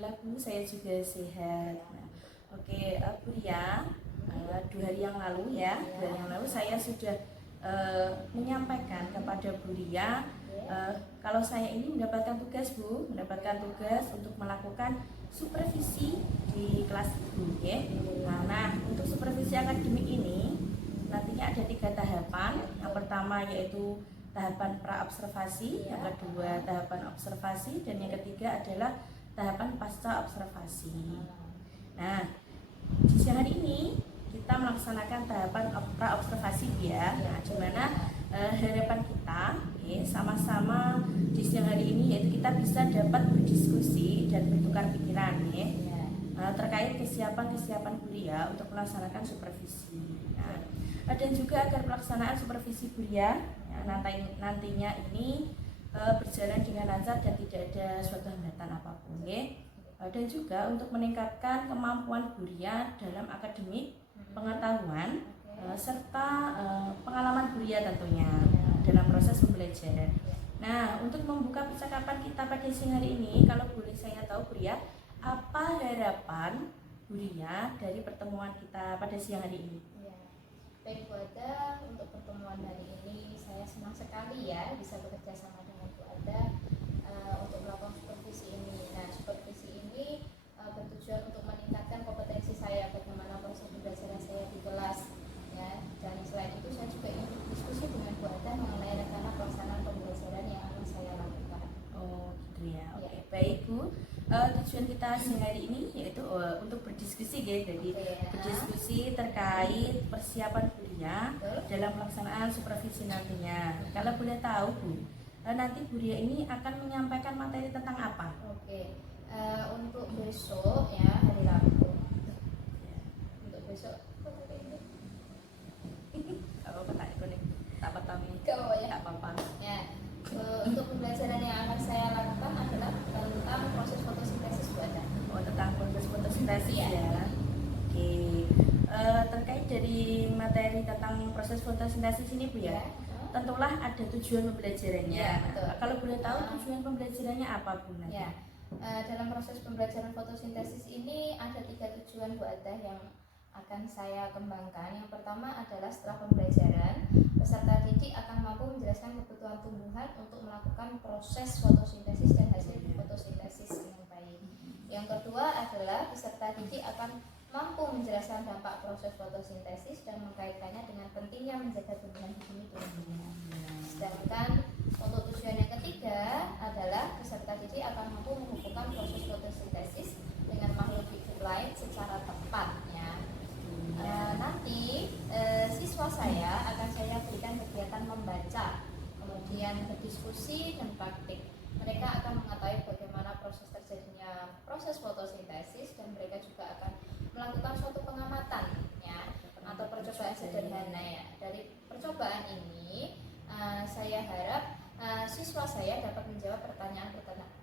Alhamdulillah Bu, saya juga sehat. Nah, oke, Bu Ria, 2 hari yang lalu ya, 2 hari yang lalu saya sudah menyampaikan kepada Bu Ria kalau saya ini mendapatkan tugas Bu, untuk melakukan supervisi di kelas Ibu ya. Nah, untuk supervisi akademik ini nantinya ada 3 tahapan. Yang pertama yaitu tahapan pra-observasi, yang kedua tahapan observasi, dan yang ketiga adalah tahapan pasca observasi. Nah, di siang hari ini kita melaksanakan tahapan pra-observasi ya. Nah, di mana harapan kita sama-sama di siang hari ini yaitu kita bisa dapat berdiskusi dan bertukar pikiran ya, terkait kesiapan kuliah untuk melaksanakan supervisi. Nah, dan juga agar pelaksanaan supervisi kuliah nantinya ini berjalan dengan lancar dan tidak ada suatu hambatan apapun ya. Dan juga untuk meningkatkan kemampuan kuliah dalam akademik, pengetahuan serta pengalaman kuliah tentunya dalam proses pembelajaran. Nah, untuk membuka percakapan kita pada siang hari ini, kalau boleh saya tahu kuliah, apa harapan kuliah dari pertemuan kita pada siang hari ini? Baik Bu Ada, untuk pertemuan hari ini saya senang sekali ya bisa bekerja sama dengan Bu Ada untuk melakukan supervisi ini. Nah, supervisi ini bertujuan untuk meningkatkan kompetensi saya, bagaimana proses pembelajaran saya di kelas ya. Dan selain itu saya juga ingin berdiskusi dengan Bu Ada mengenai rencana pelaksanaan pembelajaran yang akan saya lakukan. Oh gitu ya, oke. Baik Bu, tujuan kita siang hari ini yaitu untuk berdiskusi ya, jadi berdiskusi terkait persiapan kuliah dalam pelaksanaan supervisi nantinya. Kalau boleh tahu Bu, nanti Bu Ria ini akan menyampaikan materi tentang apa? Untuk besok ya, hari Rabu. Untuk besok apa-apa. Ya, untuk pembelajaran yang akan saya lakukan adalah tentang proses fotosintesis Bu Ada. Tentang proses fotosintesis ya. Oke. Terkait dari materi tentang proses fotosintesis ini Bu ya, tentulah ada tujuan pembelajarannya. Kalau boleh tahu tujuan pembelajarannya apa Bu nanti? Dalam proses pembelajaran fotosintesis ini ada 3 tujuan Bu Ada yang akan saya kembangkan. Yang pertama adalah setelah pembelajaran, peserta didik akan mampu menjelaskan kebutuhan tumbuhan untuk melakukan proses fotosintesis dan hasil fotosintesis dengan baik. Yang kedua adalah peserta didik akan mampu menjelaskan dampak proses fotosintesis dan mengkaitkannya dengan pentingnya menjaga tumbuhan di bumi dunia. Sedangkan untuk tujuan yang ketiga adalah peserta didik akan mampu menghubungkan proses fotosintesis dengan makhluk hidup lain secara tepat ya. Nanti siswa saya akan saya berikan kegiatan membaca, kemudian berdiskusi dan praktik. Mereka akan mengetahui bagaimana proses terjadinya proses fotosintesis dan mereka juga akan melakukan suatu pengamatan ya, atau percobaan sederhana ya. Dari percobaan ini saya harap siswa saya dapat menjawab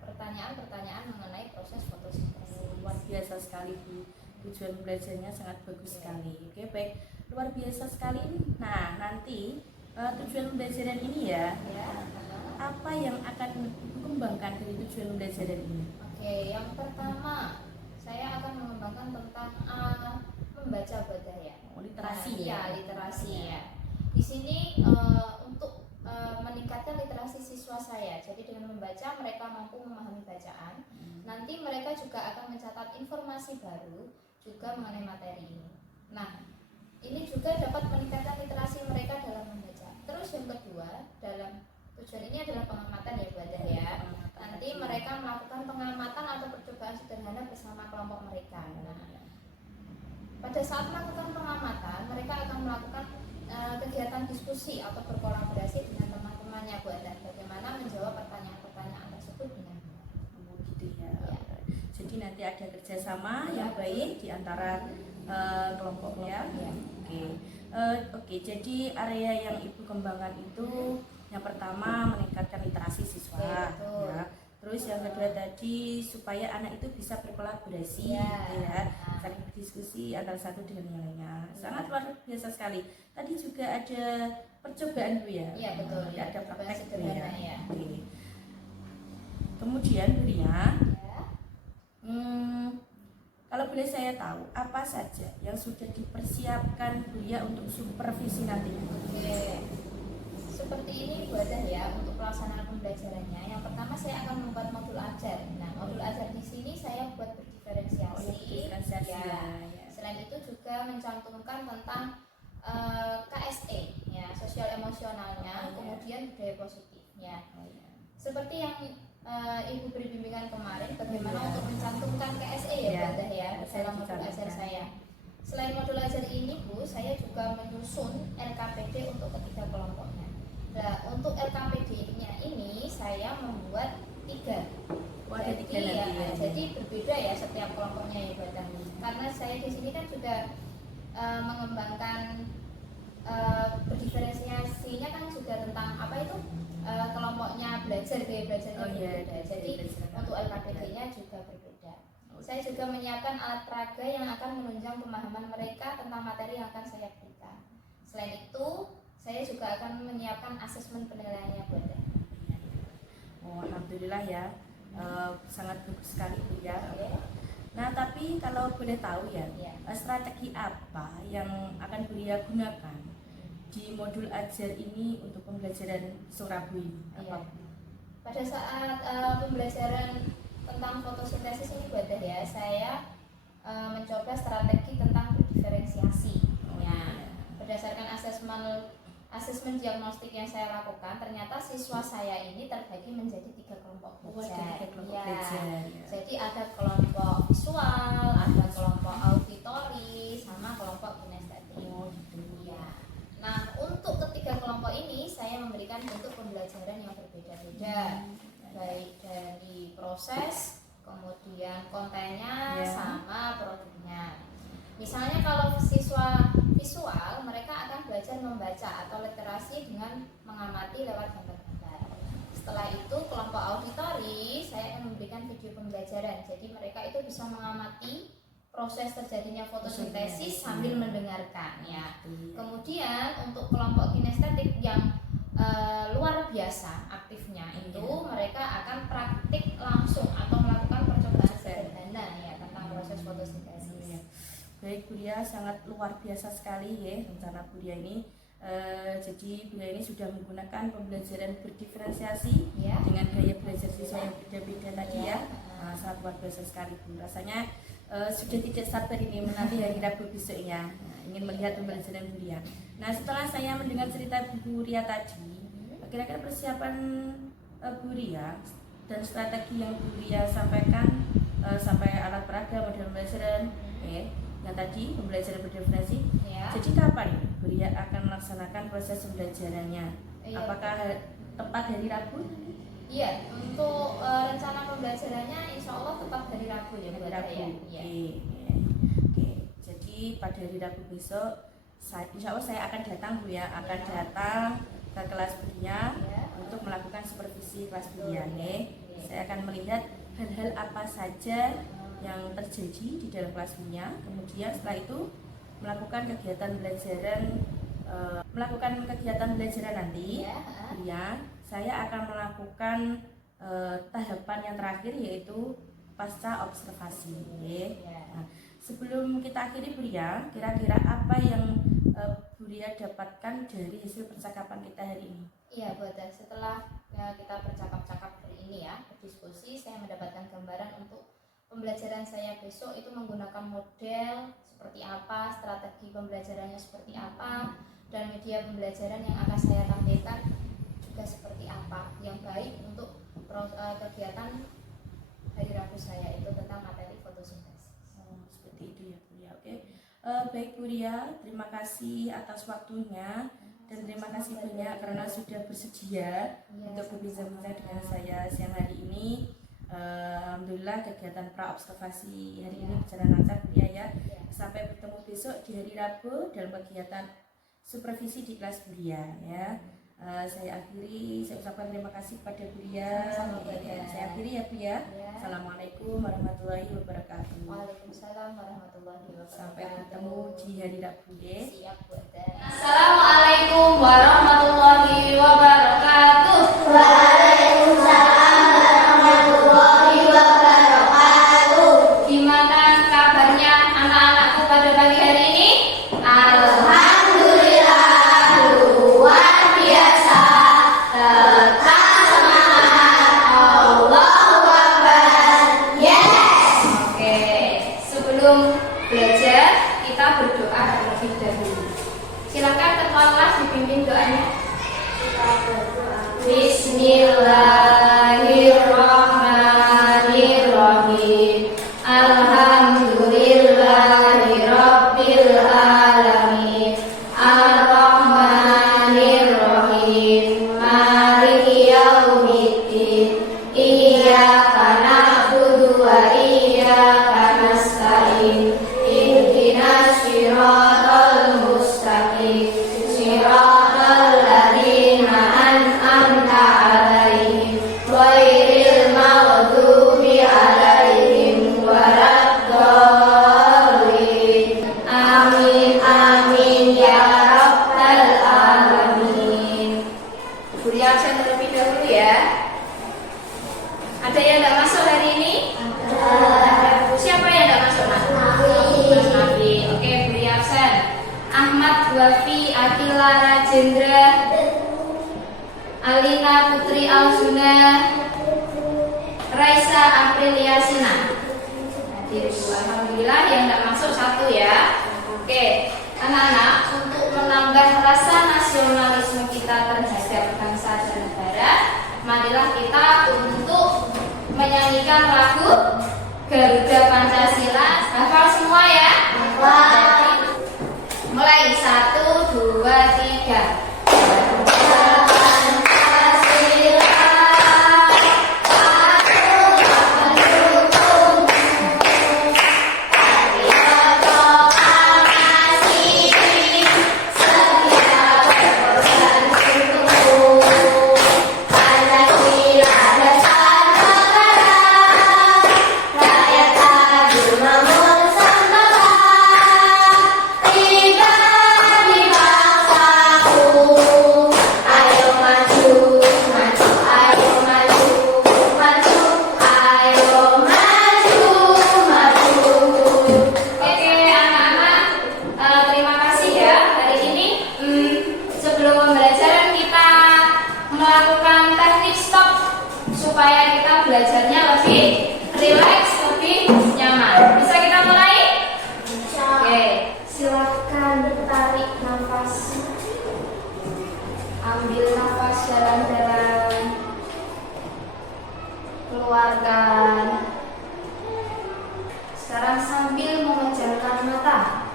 pertanyaan-pertanyaan mengenai proses fotosintesis. Luar biasa sekali Bu, tujuan belajarnya sangat bagus sekali. Oke, baik, luar biasa sekali. Nah, nanti tujuan pembelajaran ini ya, apa yang akan dikembangkan dari tujuan pembelajaran ini? Yang pertama saya akan mengembangkan tentang membaca budaya. Literasi literasi ya. Di sini untuk meningkatkan literasi siswa saya. Jadi dengan membaca mereka mampu memahami bacaan. Nanti mereka juga akan mencatat informasi baru juga mengenai materi ini. Nah, ini juga dapat meningkatkan literasi mereka dalam membaca. Terus yang kedua, dalam tujuan ini adalah pengamatan ya Bu Ada ya. Nanti mereka melakukan pengamatan atau percobaan sederhana bersama kelompok mereka. Nah, pada saat melakukan pengamatan, mereka akan melakukan kegiatan diskusi atau berkolaborasi dengan teman-temannya Bu Ada. Bagaimana menjawab pertanyaan-pertanyaan tersebut dengan gitu ya. Jadi nanti ada kerjasama yang baik di antara kelompoknya. Oke, jadi area yang Ibu kembangkan itu yang pertama meningkatkan literasi siswa ya. Terus yang kedua tadi supaya anak itu bisa berkolaborasi saling berdiskusi antara satu dengan yang lainnya. Sangat luar biasa sekali. Tadi juga ada percobaan Bu ya. Iya betul. Ada praktek sederhana ya. Kemudian Bu ya, boleh saya tahu apa saja yang sudah dipersiapkan Buya untuk supervisi nanti? Oke, seperti ini Bu Adah ya untuk pelaksanaan pembelajarannya. Yang pertama saya akan membuat modul ajar. Nah, modul ajar di sini saya buat berdiferensiasi. Diferensiasi Ya. ya. Selain itu juga mencantumkan tentang KSE, ya, sosial emosionalnya, kemudian budaya positifnya. Seperti yang Ibu beri bimbingan kemarin, bagaimana untuk mencantumkan KSE ya Bu Adah ya dalam modul ajar saya. Selain modul ajar ini Bu, saya juga menyusun LKPD untuk ketiga kelompoknya. Nah, untuk LKPD-nya ini saya membuat 3. Ada 3 Jadi, nanti ya. jadi berbeda ya setiap kelompoknya ya Bu Adah. Karena saya di sini kan juga mengembangkan berdiferensiasinya kan juga tentang apa itu kelompoknya belajar, gaya belajarnya berbeda. Jadi untuk LKPD-nya juga berbeda. Saya juga menyiapkan alat peraga yang akan menunjang pemahaman mereka tentang materi yang akan saya berikan. Selain itu, saya juga akan menyiapkan asesmen penilaiannya Bu Adah. Oh, alhamdulillah ya. Sangat bagus sekali Bu ya. Nah, tapi kalau boleh tahu ya, strategi apa yang akan Buya gunakan di modul ajar ini untuk pembelajaran Surabu ini? Pada saat pembelajaran tentang fotosintesis ini Bu Adah ya, saya mencoba strategi tentang berdiferensiasi. Ya, berdasarkan asesmen diagnostik yang saya lakukan, ternyata siswa saya ini terbagi menjadi 3 kelompok belajar. Jadi ada kelompok visual, ada kelompok auditory, sama kelompok kinestetik. Ya. Nah, untuk ketiga kelompok ini saya memberikan bentuk pembelajaran yang berbeda-beda, baik dari proses, kemudian kontennya, sama produknya. Misalnya kalau siswa visual, mereka akan belajar membaca atau literasi dengan mengamati lewat gambar-gambar. Setelah itu kelompok auditory, saya akan memberikan video pembelajaran. Jadi mereka itu bisa mengamati proses terjadinya fotosintesis sambil mendengarkan ya. Kemudian untuk kelompok kinestetik yang luar biasa aktifnya itu mereka akan praktik langsung atau melakukan percobaan sederhana ya tentang proses fotosintesis. Baik Buya, sangat luar biasa sekali ya rencana Buya ini. Jadi Buya ini sudah menggunakan pembelajaran berdiferensiasi dengan gaya belajar siswa yang berbeda-beda tadi ya. Sangat luar biasa sekali Bu. Rasanya sudah tidak sabar ini menanti hari Rabu besoknya. Ingin melihat pembelajaran Buya. Nah, setelah saya mendengar cerita Bu Ria tadi, kira-kira persiapan Bu Ria dan strategi yang Bu Ria sampaikan sampai alat peraga, model pembelajaran yang tadi pembelajaran berdiferensiasi. Jadi kapan Buya akan melaksanakan proses pembelajarannya? Apakah tepat hari Rabu? Iya, untuk rencana pembelajarannya insya Allah tetap hari Rabu ya Bu Adah ya. Oke. Jadi pada hari Rabu besok insya Allah saya akan datang Bu ya, akan datang ke kelas Buya untuk melakukan supervisi kelas Buya. Saya akan melihat hal-hal apa saja yang terjadi di dalam kelas Buya. Kemudian setelah itu melakukan kegiatan belajaran nanti. Ya, saya akan melakukan tahapan yang terakhir yaitu pasca observasi. Nah, sebelum kita akhiri Buya, kira-kira apa yang Buya dapatkan dari hasil percakapan kita hari ini? Iya Bu Adah, setelah kita bercakap-cakap hari ini ya, berdiskusi, saya mendapatkan gambaran untuk pembelajaran saya besok itu menggunakan model seperti apa, strategi pembelajarannya seperti apa, dan media pembelajaran yang akan saya tampilkan juga seperti apa yang baik untuk kegiatan hari Rabu saya itu tentang materi fotosintesis. Seperti itu ya Bu ya. Oke. Baik Bu Ria, terima kasih atas waktunya dan terima kasih banyak karena sudah bersedia untuk berbincang-bincang dengan saya siang hari ini. Alhamdulillah kegiatan pra-observasi hari ini berjalan lancar Bu ya. Sampai bertemu besok di hari Rabu dalam kegiatan supervisi di kelas Bu ya. Saya akhiri, saya ucapkan terima kasih kepada Bu ya. Saya akhiri ya Bu ya. Assalamualaikum warahmatullahi wabarakatuh. Waalaikumsalam warahmatullahi wabarakatuh. Sampai bertemu di hari Rabu ya. Siap Bu Adah. Assalamualaikum warahmatullahi wabarakatuh. Waalaikumsalam warahmatullahi wabarakatuh. Gimana kabarnya satu ya. Oke, anak-anak, untuk menambah rasa nasionalisme kita terhadap bangsa dan negara, marilah kita untuk menyanyikan lagu Garuda Pancasila. Hafal semua ya? Hafal. Mulai 1, 2, 3. Supaya kita belajarnya lebih rileks, lebih nyaman. Bisa kita mulai? Bisa. Oke, silahkan tarik nafas. Ambil nafas dalam-dalam. Keluarkan. Sekarang sambil memejamkan mata,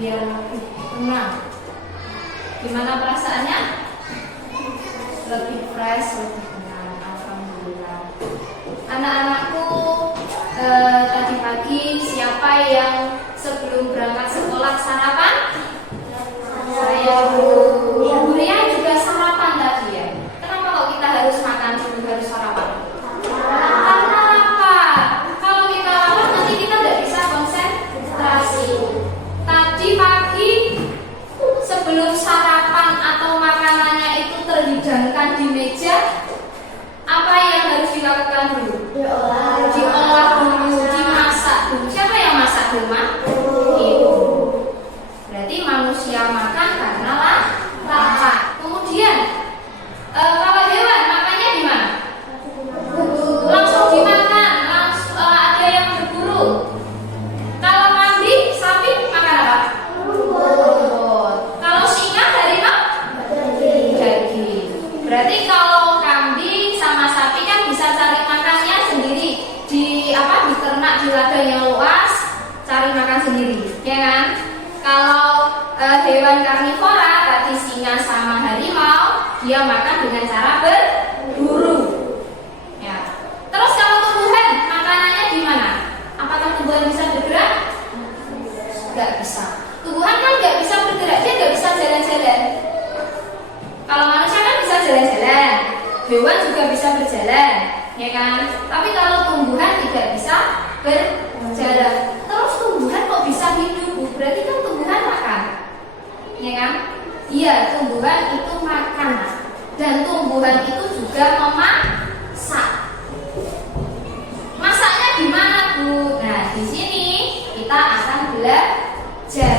biar lebih tenang. Gimana perasaannya? Lebih fresh, lebih tenang. Alhamdulillah. Anak-anakku, tadi pagi siapa yang sebelum berangkat sekolah sarapan? Saya, Bu. Bu Ria juga sarapan tadi ya. Kenapa kok kita harus makan dulu, harus sarapan? Karena lapar. Kalau kita lapar nanti kita tidak bisa konsentrasi. Tadi pagi sebelum sarapan atau makanannya itu terhidangkan di meja, apa yang harus dilakukan dulu? Diolah dulu, dimasak dulu. Siapa yang masak di rumah? Ibu. Berarti manusia makan karena lapar. Kemudian kalau hewan makannya di mana? Langsung dimakan, langsung, ada yang berburu. Kalau kambing, sapi makan apa? Kalau singa, harimau? Daging. Berarti kalau kambing sama sapi kan bisa cari makannya sendiri di diternak di ladang yang luas, cari makan sendiri, ya kan? Kalau hewan karnivora tadi singa sama harimau, dia makan dengan cara berburu. Ya. Terus kalau tumbuhan makanannya gimana? Apakah tumbuhan bisa bergerak? Nggak bisa. Tumbuhan kan nggak bisa bergerak, dia nggak bisa jalan-jalan. Kalau manusia kan bisa jalan-jalan, hewan juga bisa berjalan, ya kan? Tapi kalau tumbuhan tidak bisa berjalan. Terus tumbuhan kok bisa hidup? Berarti kan tumbuhan makan, ya kan? Iya, tumbuhan itu makan, dan tumbuhan itu juga memasak. Masaknya gimana, Bu? Nah, di sini kita akan belajar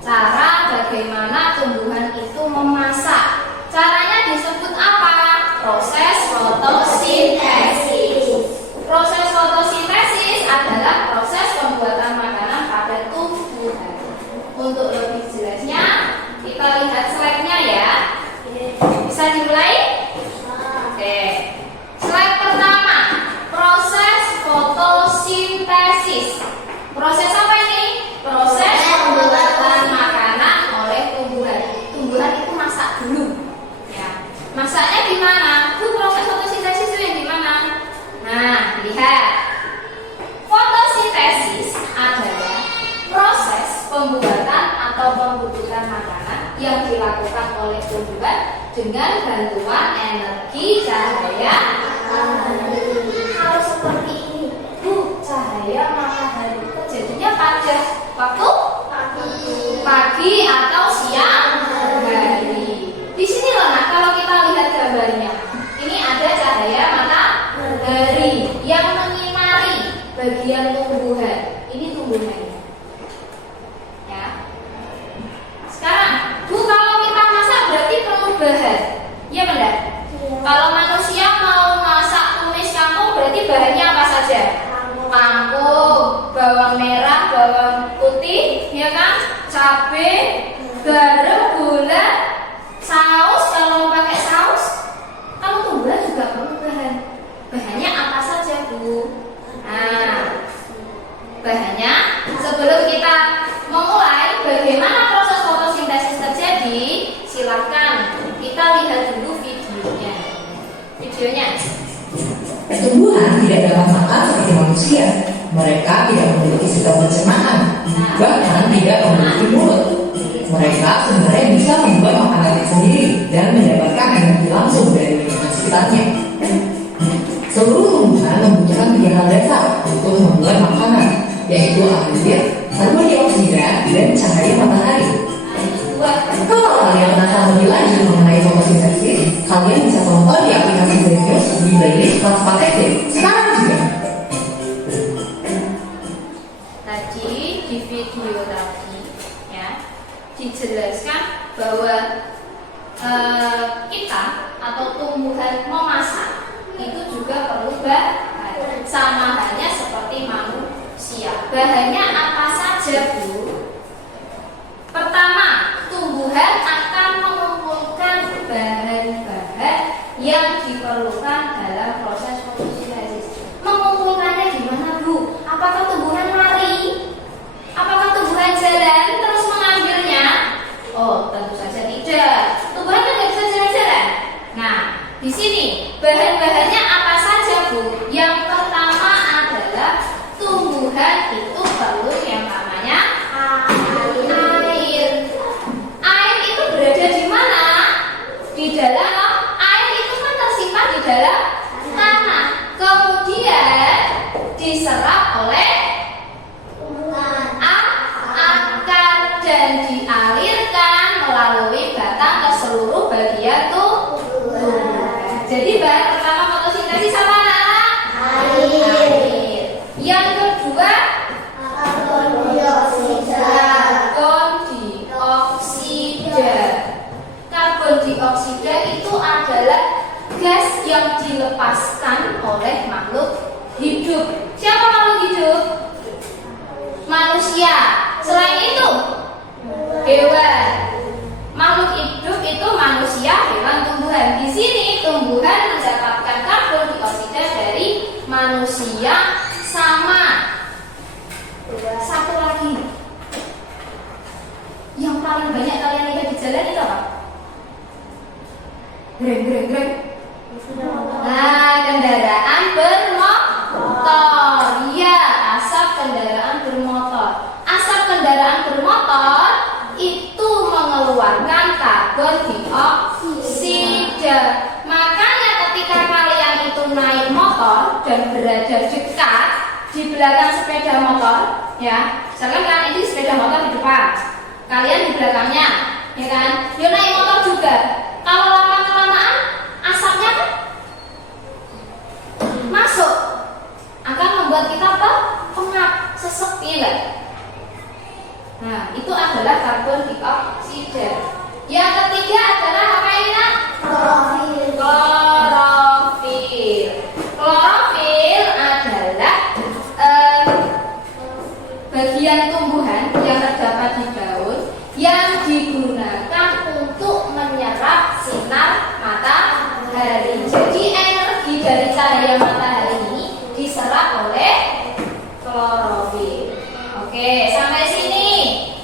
cara bagaimana tumbuhan itu memasak. Caranya disebut apa? Proses fotosintesis. Proses fotosintesis adalah proses pembuatan makanan pada tumbuhan. Untuk lebih jelasnya, kita lihat slide-nya ya. Bisa dimulai? Oke. Slide pertama, proses fotosintesis. Proses apa ini? Proses pembuatan makanan oleh tumbuhan. Tumbuhan itu masak dulu. Ya. Masaknya di mana? Bu, proses fotosintesis itu yang di mana? Nah, lihat. Fotosintesis adalah proses pembuatan atau pembentukan makanan yang dilakukan oleh tumbuhan dengan bantuan energi cahaya matahari. Kalau seperti ini, Bu, cahaya matahari terjadinya pada waktu pagi atau siang hari. Di sini loh, nah, kalau kita lihat gambarnya, ini ada cahaya matahari yang menyinari bagian tumbuhan. Ini tumbuhannya. Ya. Sekarang, Bu, kalau kita masak berarti perlu bahan. Iya benar? Kalau manusia mau masak tumis kangkung berarti bahannya apa saja? Kangkung, bawang merah, bawang putih, ya kan, cabai, garam, gula, saus. Kalau mau pakai saus, kalau tumbuhan juga perlu bahan. Bahannya apa saja, Bu? Nah, bahannya sebelum kita memulai bagaimana proses fotosintesis terjadi, silahkan kita lihat dulu videonya. Tumbuhan tidak dapat makan seperti manusia. Mereka tidak memiliki sistem pencernaan, bahkan tidak memiliki mulut. Mereka sebenarnya bisa membuat makanannya sendiri dan mendapatkan energi langsung dari lingkungan sekitarnya. Seluruh tumbuhan membutuhkan 3 hal dasar untuk membuat makanan, yaitu air, karbon dioksida, dan cahaya matahari. Kalau kalian penasaran lebih lanjut mengenai fotosintesis, kalian bisa tonton di aplikasi Zenius di playlist kelas praktek sekarang juga. Tadi di video tadi ya dijelaskan bahwa kita atau tumbuhan memasak itu juga perlu bahan, sama halnya seperti manusia. Bahannya apa saja, Bu? Pertama, tumbuhan akan mengumpulkan bahan-bahan yang diperlukan dalam proses fotosintesis. Mengumpulkannya gimana, Bu? Apakah tumbuhan lari? Apakah tumbuhan jalan terus mengambilnya? Oh, tentu saja tidak. Tumbuhan kan nggak bisa jalan-jalan. Nah, di sini bahan-bahannya apa saja, Bu? Yang pertama adalah tumbuhan itu perlu yang namanya air. Air itu berada di mana? Di dalam air itu kan tersimpan di dalam tanah. Kemudian diserap oleh akar dan dialirkan melalui batang ke seluruh bagian tumbuhan. Jadi bahan pertama fotosintesis apa, anak-anak? Air. Yang kedua, karbon dioksida. Karbon dioksida itu adalah gas yang dilepaskan oleh makhluk hidup. Siapa makhluk hidup? Manusia. Selain itu, hewan. Makhluk hidup itu manusia, hewan, tumbuhan. Di sini tumbuhan mendapatkan karbon dioksida dari manusia sama satu lagi. Yang paling banyak kalian lihat di jalan itu apa? Greng. Nah, kendaraan bermotor. Ya, asap kendaraan bermotor. Asap kendaraan bermotor itu mengeluarkan karbon dioksida. Makanya ketika kalian itu naik motor dan berada dekat di belakang sepeda motor, ya, misalkan kalian ini sepeda motor di depan, kalian di belakangnya, ya kan? Yuk naik motor juga. Kalau lama-kelamaan asapnya kan masuk, akan membuat kita pengap, sesek, ya. Nah, itu adalah karbon dioksida. Yang ketiga adalah apa ini, Nak? Klorofil. Klorofil adalah bagian tumbuhan yang terdapat di daun yang digunakan untuk menyerap sinar matahari. Jadi energi dari cahaya matahari ini diserap oleh klorofil. Oke, sampai sini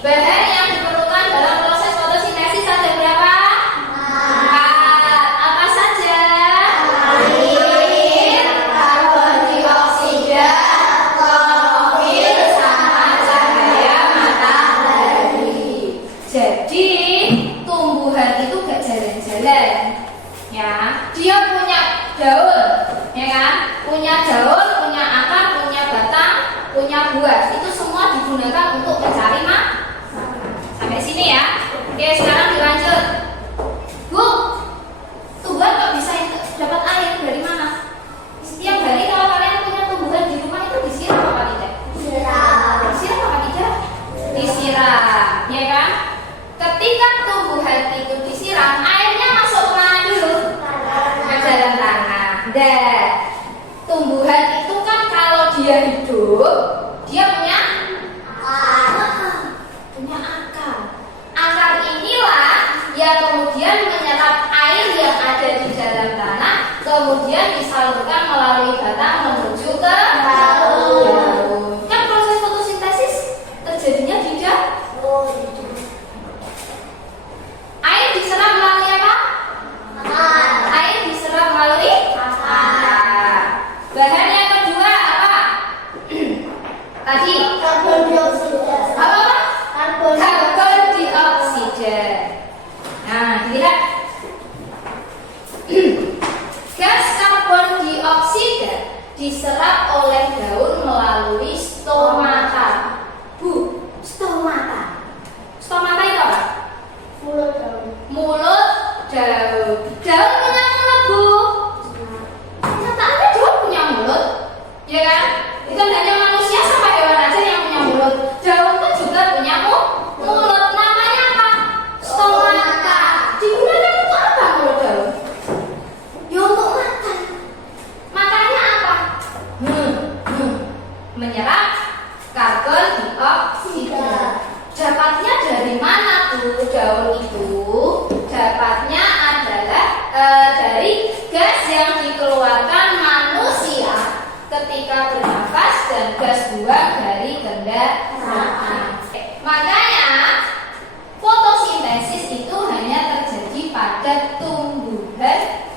bahan yang diperlukan dalam proses fotosintesis ada berapa? 4. Apa saja? Air, karbon dioksida, klorofil, sama cahaya matahari. Jadi tumbuhan itu gak jalan-jalan, ya. Dia punya daun, ya kan? Punya daun, punya akar, punya batang, punya buah. Itu semua digunakan untuk mencari makan. Sampai sini ya. Oke, sekarang dilanjut. Bu, tumbuhan kok bisa dapat air dari mana? Setiap hari kalau kalian punya tumbuhan di rumah itu disiram apa tidak? Disiram apa tidak? Disiram, ya kan? Ketika tumbuhan itu disiram, airnya masuk ke mana dulu? Ke dalam tanah. Dan tumbuhan itu kan kalau dia hidup, dia punya menyerap air yang ada di dalam tanah, kemudian disalurkan melalui batang menuju ke daun. Kan proses fotosintesis terjadinya di daun. Air diserap melalui apa? Air diserap melalui akar. Bahan yang kedua apa? Tadi Karbon dioksida. apa? Karbon Karbon dioksida. Nah, dilihat. Gas karbon dioksida diserap oleh daun melalui stomata. Bu, stomata. Stomata itu apa? mulut daun. Mulut daun. Daun punya mulut, Bu. Kenyataannya daun punya mulut, ya kan? Bukan hanya manusia sama hewan aja yang punya mulut. Daun pun juga punya mulut. Namanya apa? Stomata. Digunakan untuk apa mulut daun? Ya untuk makan. Makannya apa? Menyerap karbon dioksida. Dapatnya dari mana tuh daun itu? Dapatnya adalah dari gas yang dikeluarkan manusia ketika bernafas dan gas buang dari kendaraan. Makanya fotosintesis itu hanya terjadi pada tumbuhan.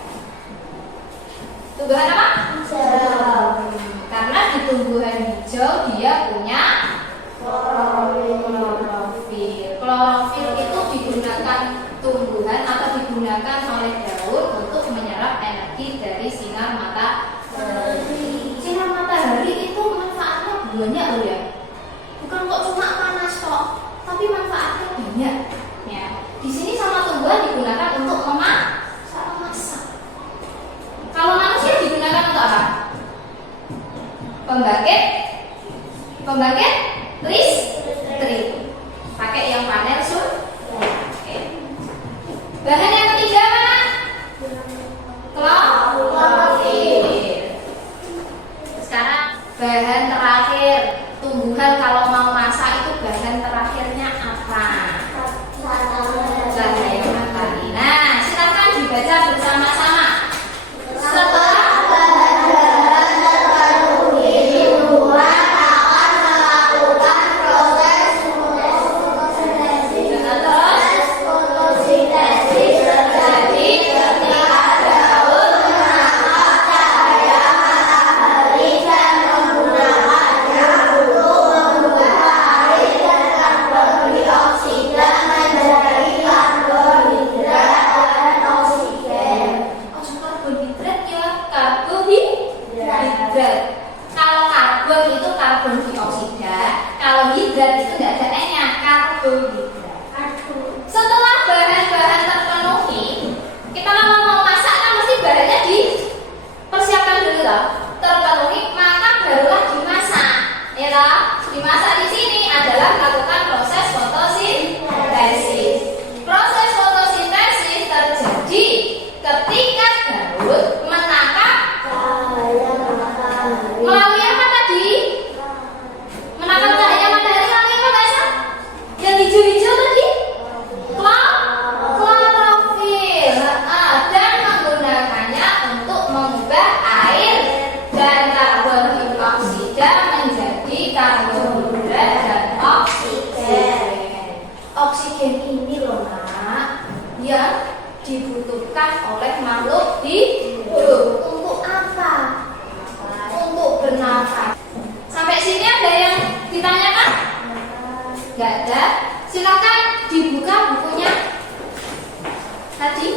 Tumbuhan apa? Karena di tumbuhan hijau dia punya klorofil. Klorofil itu digunakan tumbuhan atau digunakan oleh daun untuk menyerap energi dari sinar matahari. Sinar matahari itu manfaatnya banyak loh ya. Bukan kok cuma panas kok, tapi manfaatnya banyak. Ya. Di sini sama tumbuhan digunakan untuk memasak. Kalau manusia digunakan untuk apa? Pembangkit listrik. Pakai yang panel Oke. Bahan yang ketiga mana? Klorofil. Sekarang bahan terakhir. Tumbuhan kalau mau masak itu bahan terakhirnya apa? Cahaya matahari. Nah, silakan dibaca bersama-sama. Setelah kalau karbon itu karbon dioksida, kalau hidrat itu tidak ada N-nya, karbohidrat. Setelah bahan-bahan terpenuhi, kita kalau mau masak kan mesti bahannya dipersiapkan dulu loh, terpenuhi, maka barulah dimasak. Ya loh, dimasak di sini adalah melakukan proses fotosintesis. Proses fotosintesis terjadi ketika daun menangkap melalui apa tadi? Menangkap cahaya matahari melalui apa bahasa? Yang hijau-hijau tadi? Klorofil. Dan menggunakannya untuk mengubah air dan karbon dioksida menjadi karbohidrat dan oksigen. Oksigen ini loh nak, yang dibutuhkan oleh makhluk hidup. Untuk apa? Untuk bernafas. Sampai sini ada yang ditanyakan? Enggak ada. Silakan dibuka bukunya. Tadi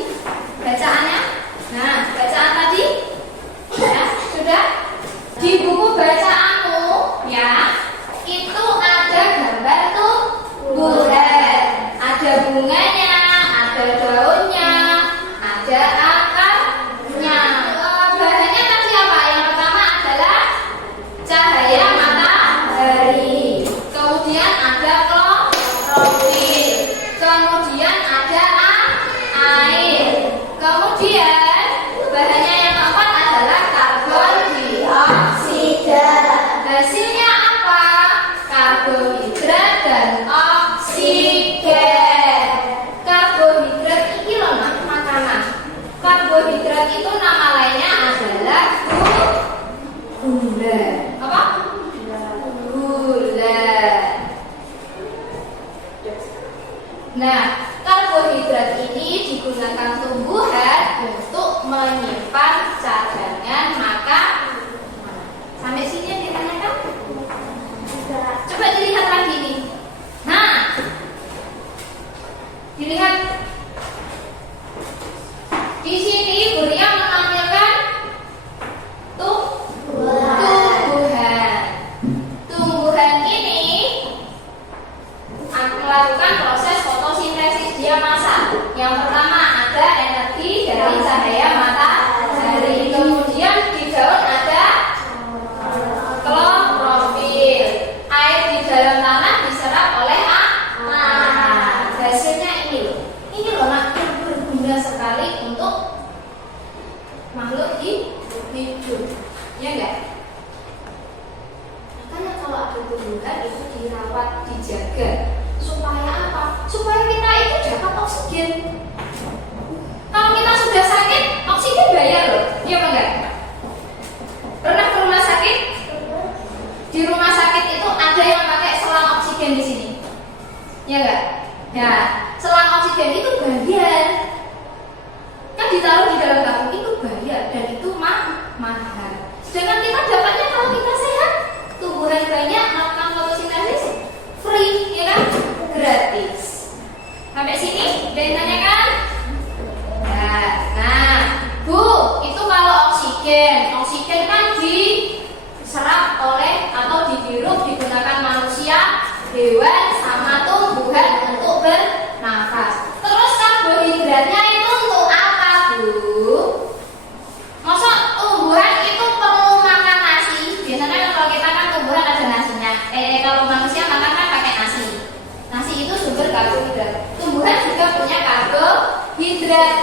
bacaannya. Nah, bacaan tadi ya, sudah di buku bacaanmu ya. Itu ada gambar tumbuhan, ada bunganya, ada daunnya, ada akarnya. Bahannya tadi apa? Yang pertama adalah cahaya matahari. Kemudian ada klorofil. Kemudian ada air. Kemudian bahannya yang keempat adalah karbon dioksida. Apa? Gula. Nah, karbohidrat ini digunakan tumbuhan untuk menyimpan cadangan makan. Sampai sini yang ditanyakan? Coba dilihat lagi nih. Nah, dilihat di sini Buria menampilkan tumbuhan. Tumbuhan ini akan melakukan proses fotosintesis. Dia masak. Yang pertama ada energi dari cahaya matahari. Kemudian di daun ada klorofil. Air di dalam tanah diserap oleh hasilnya ini loh. Ini loh nak, berguna sekali untuk makhluk hidup. Ya enggak? Makanya kalau ada tumbuhan itu dirawat, dijaga. Supaya apa? Supaya kita itu dapat oksigen. Kalau kita sudah sakit, oksigen bayar loh. Iya apa enggak? Pernah ke rumah sakit? Di rumah sakit itu ada yang pakai selang oksigen di sini. Ya enggak? Ya, selang oksigen itu bayar. Kan ditaruh di dalam tabung itu bayar dan itu mahal. Sedangkan kita dapatnya kalau kita sehat, tumbuhan banyak melakukan fotosintesis free, ya kan? Gratis. Sampai sini udah ditanyakan? Nah, Bu, itu kalau oksigen kan diserap oleh atau dihirup digunakan manusia, hewan, sama tumbuhan untuk bernafas. Terus karbohidratnya itu untuk apa, Bu? Masa tumbuhan itu perlu makan nasi? Biasanya kalau kita kan tumbuhan ada nasinya. Kalau manusia makan kan pakai nasi. Nasi itu sumber karbohidrat. Tumbuhan juga punya karbohidrat.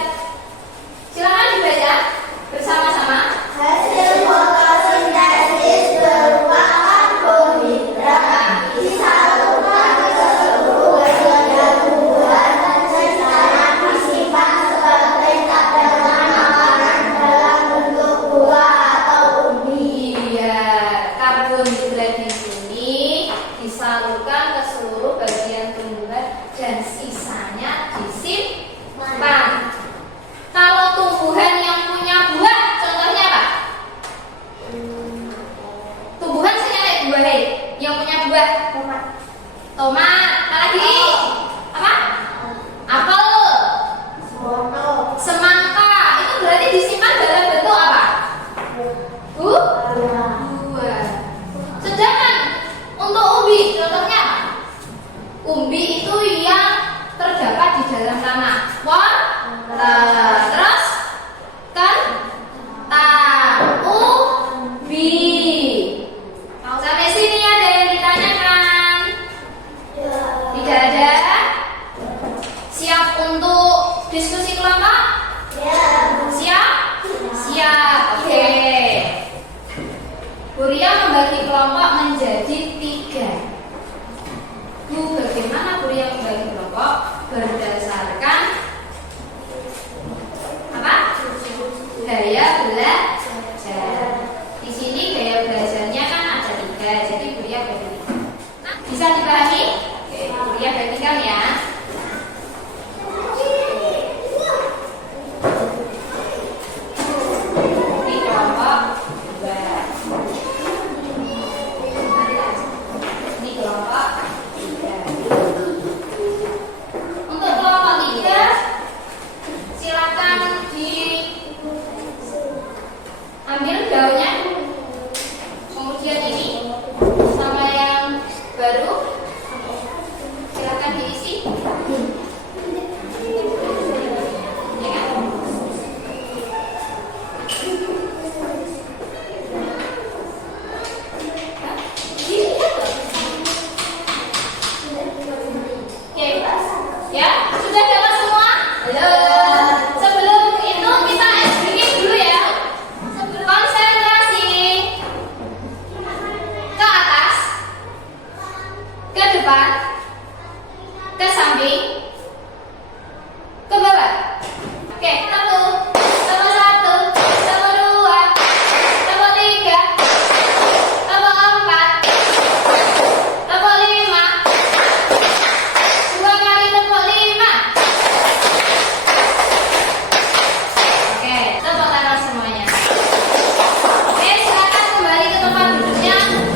Silakan dibaca bersama-sama. Hasil fotosintesis berupa karbohidrat disalurkan ke seluruh bagian tumbuhan secara disimpan sebagai cadangan makanan dalam bentuk buah atau umbi. Iya, karbohidrat di sini disalurkan ke seluruh bagian tumbuhan dan sisanya disimpan. Kalau tumbuhan yang punya buah, contohnya apa? Tumbuhan senyalik buah, yang punya buah. Tomat. Apa lagi? Apa? Apel. Semangka. Itu berarti disimpan dalam bentuk apa? Buah. Sedangkan untuk umbi, contohnya apa? Umbi itu yang terdapat di dalam tanah. Terus ubi. Sampai sini ada yang ditanyakan? Tidak ada? Siap untuk diskusi kelompok? Siap? Siap. Oke. Buria membagi kelompok menjadi 3. Bu, bagaimana Buria membagi kelompok? Berdasarkan apa? Gaya belajar. Di sini gaya belajarnya kan ada 3, jadi Buria bagi 3. Bisa dipahami? Oke, Buria bagikan ya. Ini kelompok 2. Ini kelompok 3. Untuk kelompok 3 silakan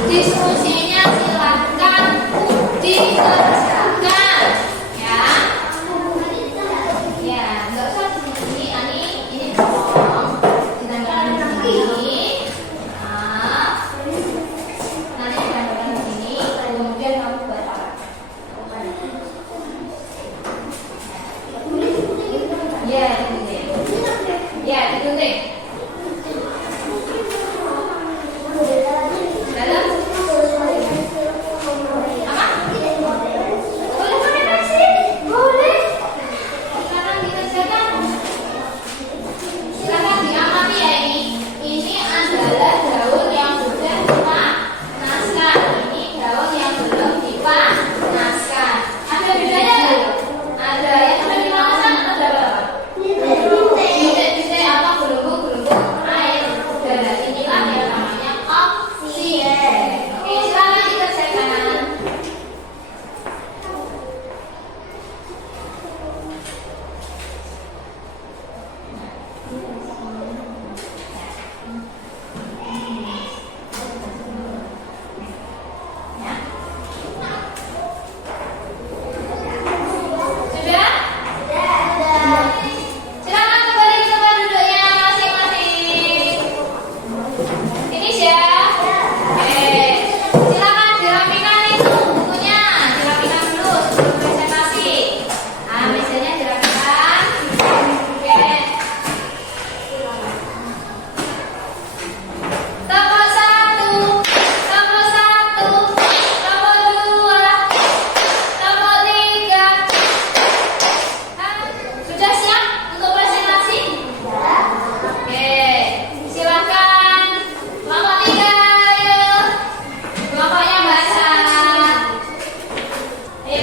Diskusinya silakan dikerjakan, ya. Ya, nggak usah di sini, ini dong. Ditambahkan di sini. Nah, nanti ditambahkan di sini, kemudian kamu buat apa? Ya, digunting. Ya, digunting. Dalam apa? Boleh pakai nasi? Boleh. Silakan dikerjakan. Silakan diamati ya ini. Ini adalah daun yang sudah dipanaskan. Ini daun yang belum dipanaskan. Ada bedanya nggak? Ada yang sudah dipanaskan, ada berapa? Bintik-bintik atau gelembung-gelembung air udara. Inilah yang namanya oksigen. Oke, silakan dikerjakan. Ya. Sudah? Silakan kembali ke tempat duduknya masing-masing. Finish ya? Oke. Silakan dirapikan itu bukunya. Dirapikan dulu sebelum presentasi. Nah, mejanya dirapikan. Oke. Tombol 1, tombol 1, tombol 2, tombol 3. Sudah siap untuk presentasi? Oke, silakan kelompok 3, ayo. Kelompoknya baca.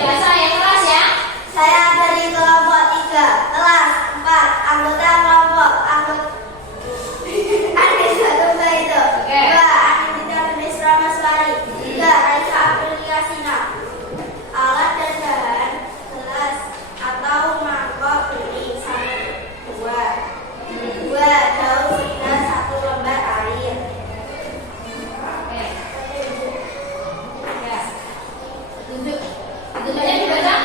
Baca yang keras ya. Saya dari kelompok 3, kelas 4, anggota kelompok Anissa Tubaito, Oke. 2. Anindita Tunis Ramaswari, 3. Raisa Aprilia Sina. Alat dan bahan gelas atau mangkok bening 2. 2. Daun sirih 1 lembar air. Oke. Ya. Tunjuk. Tunjuknya dibaca.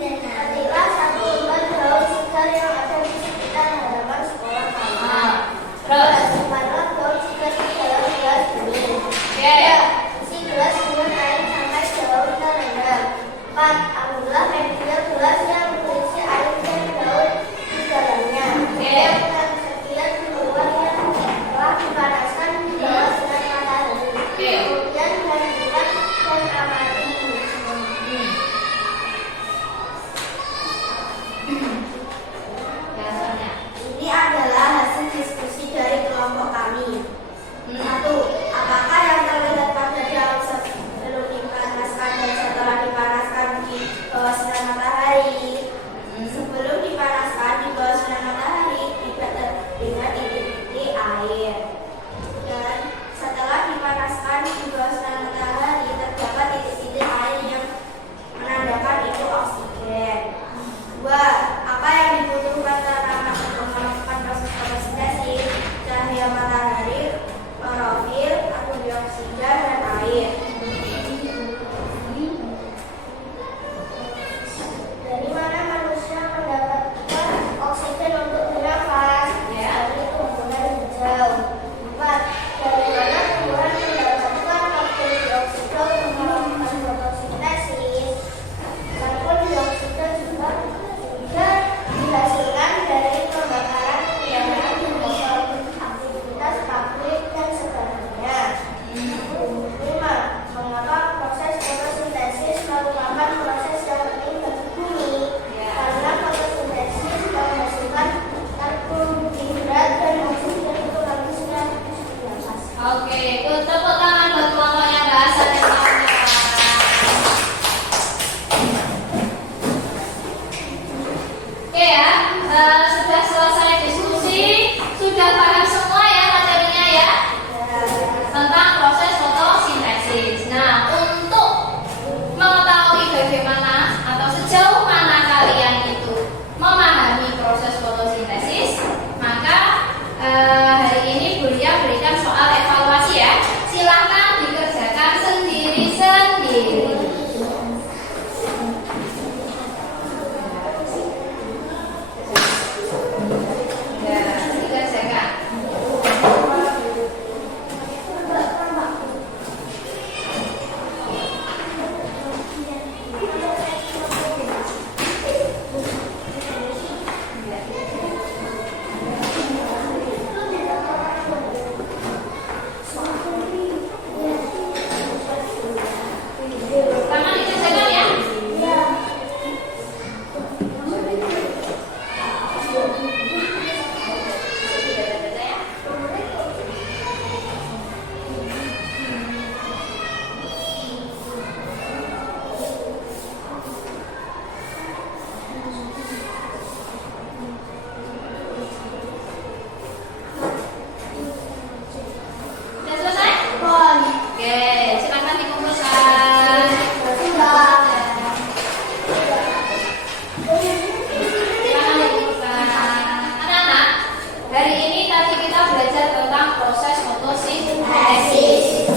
Petilah 1 lembar daun segar yang ada di sekitar halaman sekolah kalian. Terus. Simpanlah daun segar di dalam gelas bening. Oke. Isi gelas dengan air sampai daun terendam. 4. Ambillah pensil gelas yang berisi air dan daun di dalamnya. Kemudian sekian keluar yang telah dipanaskan di bawah sinar matahari. Kemudian bandingkan dan amati. Biasanya. Ini adalah hasil diskusi dari kelompok kami. 1. Apakah yang terlihat pada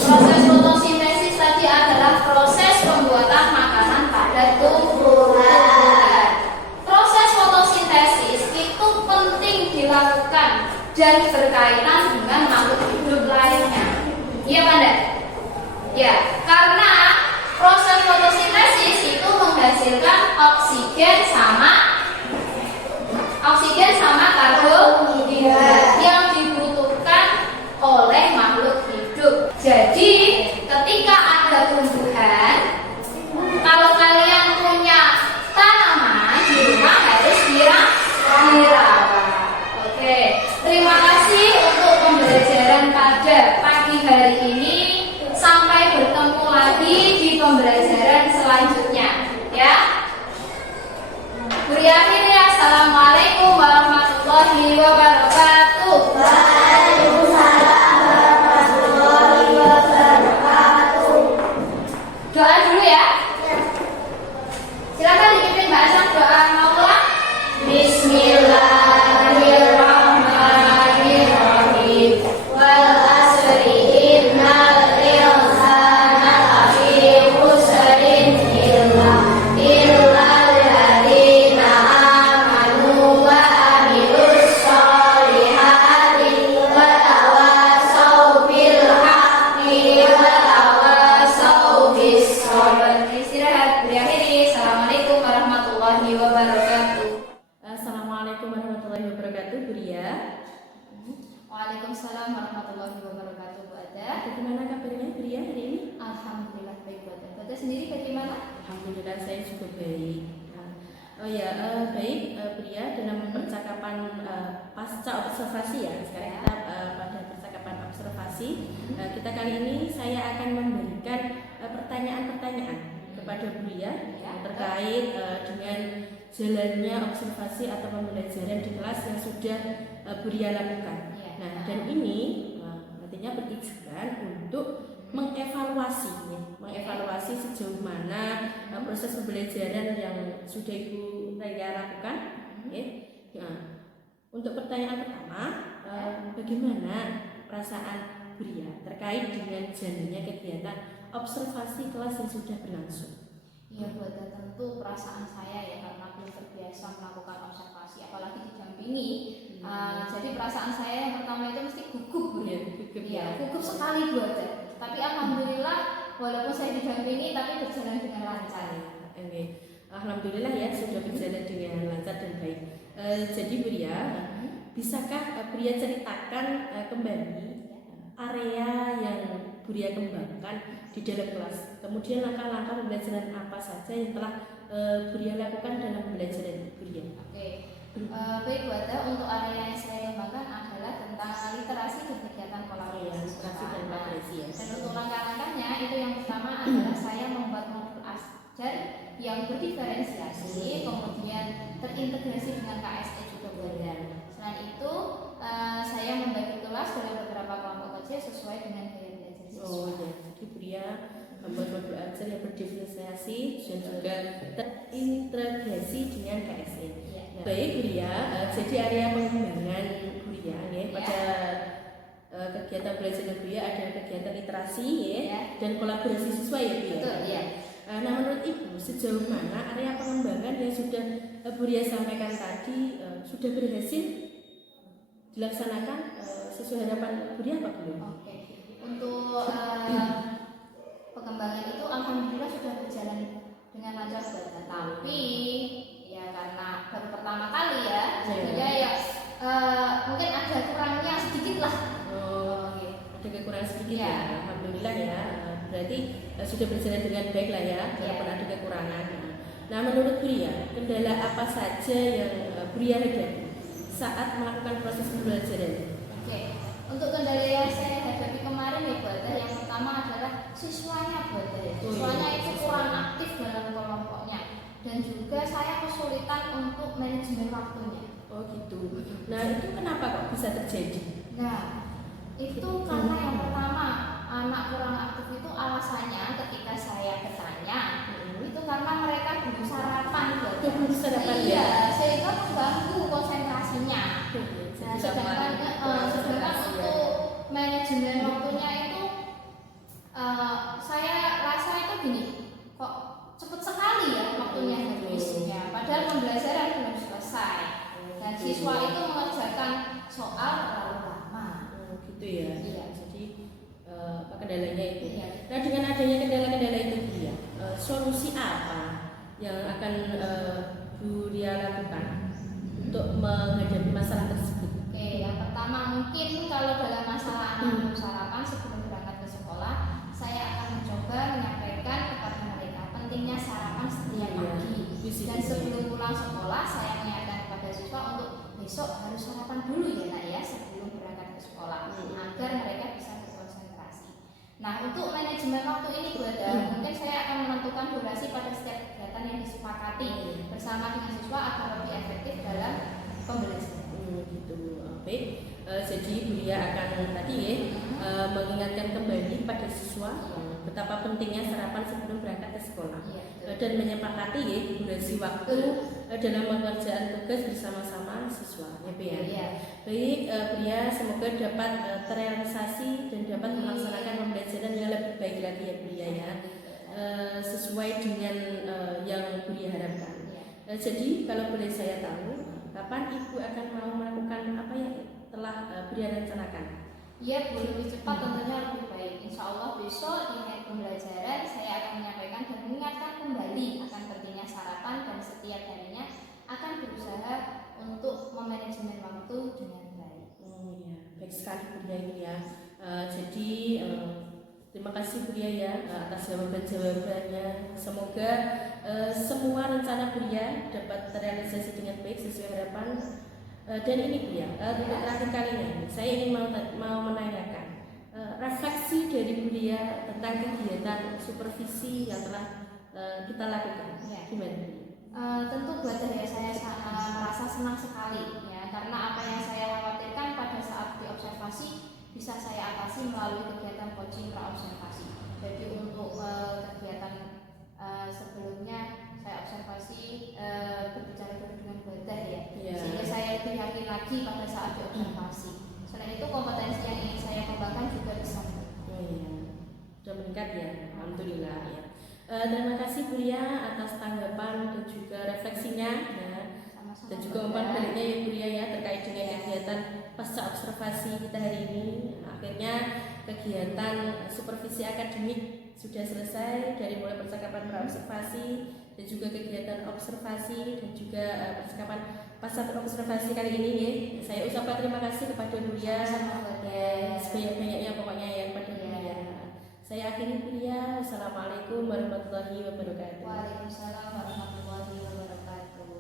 Proses fotosintesis tadi adalah proses pembuatan makanan pada tumbuhan. Proses fotosintesis itu penting dilakukan dan berkaitan dengan makhluk hidup lainnya. Iya, Panda? Ya, karena proses fotosintesis itu menghasilkan oksigen sama karbohidrat yang dibutuhkan oleh makhluk hidup. Jadi, ketika ada tumbuhan, kalau kalian punya tanaman di rumah harus dirawat. Oke, terima kasih untuk pembelajaran pada pagi hari ini. Sampai bertemu lagi di pembelajaran selanjutnya, ya. Berakhir ya. Assalamualaikum warahmatullahi wabarakatuh. Waalaikumsalam warahmatullahi wabarakatuh. Doa dulu ya. Silakan dipimpin Mbak Asam doa mau pulang. Bismillahirrahmanirrahim. Wal asri innal insana lafi khusrin illa alladzina amanu wa amilus solihati wa tawasaw bil haqqi wa tawasaw bis sabr. Istirahat berakhir. Assalamualaikum warahmatullahi wabarakatuh. Assalamualaikum warahmatullahi wabarakatuh, Bu Ria. Waalaikumsalam warahmatullahi wabarakatuh, Bu Ada. Bagaimana kabarnya Bu Ria hari ini? Alhamdulillah baik, Bu Ada. Bu Ada sendiri bagaimana? Alhamdulillah saya juga baik. Baik, Bu Ria, dalam percakapan pasca observasi ya. Sekarang kita pada percakapan observasi. Kita kali ini saya akan memberikan pertanyaan-pertanyaan kepada Bu Ria terkait dengan jalannya observasi atau pembelajaran di kelas yang sudah Bu Ria lakukan. Nah, dan ini nantinya bertujuan untuk mengevaluasi sejauh mana proses pembelajaran yang sudah Ibu Ria lakukan. Nah, untuk pertanyaan pertama, bagaimana perasaan Bu Ria terkait dengan jalannya kegiatan observasi kelas yang sudah berlangsung? Ya, Bu Ada, tentu perasaan saya ya karena belum terbiasa melakukan observasi apalagi didampingi. Jadi perasaan saya yang pertama itu mesti gugup, Bu. Ya, Gugup sekali, Bu Ada. Tapi alhamdulillah walaupun saya didampingi tapi berjalan dengan lancar. Alhamdulillah ya sudah berjalan dengan lancar dan baik. Jadi Bu Ria, bisakah Bu Ria ceritakan kembali area yang Bu Ria kembangkan di dalam kelas? Kemudian langkah-langkah pembelajaran apa saja yang telah Bu Ria lakukan dalam pembelajaran Bu Ria? Oke. Baik, Bu Ada, untuk area yang saya kembangkan adalah tentang literasi dan kegiatan kolaborasi. Literasi dan kolaborasi ya. Dan untuk langkah-langkahnya itu yang pertama adalah saya membuat modul ajar yang berdiferensiasi, kemudian terintegrasi dengan KSE juga, Bu Ada. Selain itu, saya membagi kelas dalam beberapa kelompok kecil sesuai dengan gaya belajar siswa. Oh ya, jadi Bu Ria membuat modul ajar yang berdiferensiasi dan juga terintegrasi dengan KSE. Nah, baik Bu Ria, jadi area pengembangan Bu Ria ya, pada kegiatan belajar Bu Ria ada kegiatan literasi ya, dan kolaborasi siswa ya Bu Ria. Betul, ya. Nah, menurut Ibu sejauh mana area pengembangan yang sudah Bu Ria sampaikan tadi sudah berhasil dilaksanakan sesuai harapan Bu Ria apa belum? Oke. Untuk pengembangan itu alhamdulillah sudah berjalan dengan lancar, Bu Ada. Tapi ya karena baru pertama kali ya, sehingga ya mungkin ada kurangnya sedikit lah. Ada kekurangan sedikit ya. Ya. Alhamdulillah ya. Berarti sudah berjalan dengan baik lah ya, walaupun ada kekurangan. Nah, menurut Bu Ria, kendala apa saja yang Bu Ria hadapi saat melakukan proses pembelajaran? Oke. Untuk kendala yang saya hadapi kemarin ya, Bu Ada, yang pertama adalah siswanya, Bu Ada. Siswanya itu kurang aktif dalam kelompoknya, dan juga saya kesulitan untuk manajemen waktunya. Oh gitu. Nah, itu kenapa kok bisa terjadi? Nah, itu karena yang pertama anak kurang aktif itu alasannya ketika saya bertanya itu karena mereka belum sarapan, Belum sarapan ya? Iya, sehingga mengganggu konsentrasinya. Nah, sedangkan untuk manajemen waktunya itu gini, kok cepet sekali ya waktunya habisnya, padahal pembelajaran belum selesai dan siswa itu mengerjakan soal terlalu lama. Gitu ya. Iya. Jadi apa kendalanya itu? Iya. Nah, dengan adanya kendala-kendala itu Bu Ria, solusi apa yang akan Bu Ria lakukan untuk menghadapi masalah tersebut? Oke, yang pertama mungkin kalau dalam masalah anak belum sarapan sebelum berangkat ke sekolah, saya akan mencoba menyampaikan kepada mereka pentingnya sarapan setiap pagi. Dan sebelum pulang sekolah, saya mengingatkan kepada siswa untuk besok harus sarapan dulu ya nak ya sebelum berangkat ke sekolah, agar mereka bisa berkonsentrasi. Nah, untuk manajemen waktu ini Bu Ada, mungkin saya akan menentukan durasi pada setiap kegiatan yang disepakati bersama dengan siswa agar lebih efektif dalam pembelajaran. Gitu. Baik. Jadi Bu Ria akan tadi ya mengingatkan kembali pada siswa betapa pentingnya sarapan sebelum berangkat ke sekolah. Dan menyepakati ya durasi waktu dalam mengerjakan tugas bersama-sama siswa ya Bu ya. Baik Bu Ria, semoga dapat terrealisasi dan dapat melaksanakan pembelajaran yang lebih baik lagi ya Bu Ria ya. Sesuai dengan yang Bu Ria harapkan. Jadi kalau boleh saya tahu, kapan Ibu akan mau melakukan apa yang telah Bu Ria rencanakan? Iya, lebih cepat tentunya lebih baik. Insya Allah besok di hari pembelajaran saya akan menyampaikan dan mengingatkan kembali akan pentingnya sarapan dan setiap harinya akan berusaha untuk memanajemen waktu dengan baik. Ya, baik sekali Bu Ria ini ya. Jadi terima kasih Bu Ria ya atas jawaban-jawabannya. Semoga semua rencana Bu Ria dapat terrealisasi dengan baik sesuai harapan. Dan ini Bu Ria, untuk terakhir kalinya ini, saya ingin mau menanyakan refleksi dari Bu Ria tentang kegiatan supervisi yang telah kita lakukan. Gimana Bu Ria? Tentu buat saya merasa senang sekali ya, karena apa yang saya khawatirkan pada saat diobservasi bisa saya atasi melalui kegiatan coaching praobservasi. Jadi untuk kegiatan sebelumnya saya observasi berbicara dengan wadah ya, sehingga saya lebih yakin lagi pada saat diobservasi. Selain itu kompetensi yang ingin saya kembangkan juga bisa sudah meningkat ya, alhamdulillah ya. Terima kasih Bu Ria atas tanggapan dan juga refleksinya ya. Dan juga umpan baliknya ya Bu Ria ya terkait dengan kegiatan pasca observasi kita hari ini. Akhirnya kegiatan supervisi akademik sudah selesai dari mulai percakapan praobservasi dan juga kegiatan observasi dan juga percakapan pasca observasi kali ini ya. Saya ucapkan terima kasih kepada Bu Ria sebanyak-banyaknya pokoknya ya kepada Bu Ria. Saya akhiri Bu Ria. Assalamualaikum warahmatullahi wabarakatuh. Waalaikumsalam warahmatullahi wabarakatuh.